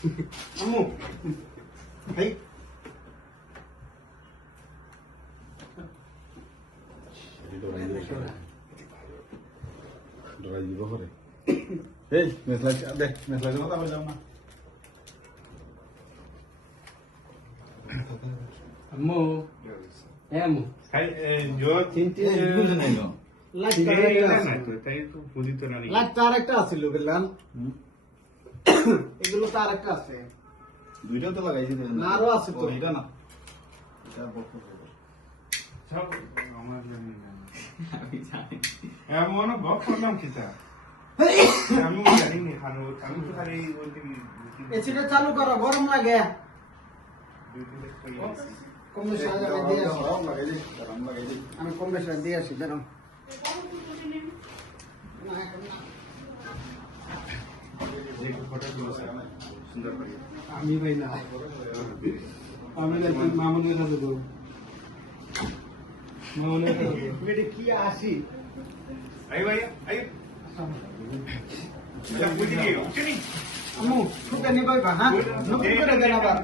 আম্মু ভাই ডরাই দিব করে এই মেসলা দে মেসলা জন্য তারপরে যাও না আম্মু আম্মু লাইট তার একটা আছিল বুঝলেন এগুলো তার একটা আছে দুইটা তো লাগাইছি না আরো আছে তো এটা না এটা বক্স এমন বক করলাম কিতা আমি জানি নি খানো আমি তো খালি বলতে কি এসিটা চালু করো গরম লাগে কম বেশি আগে আমি দিয়ে আসি গরম লাগাইছি গরম লাগাইছি আমি কম বেশি দিয়ে আসি দাঁড়াও যে ফটো গুলো সুন্দর করে আমি ভাই না আমি না মামুনের কাছে দেবো মামুনের কাছে দেবো বেটি কি আসি আই ভাই আই বুঝি কি চলি আম্মু ঠুকে নিবাই বা হ্যাঁ নুক করে দেন আবার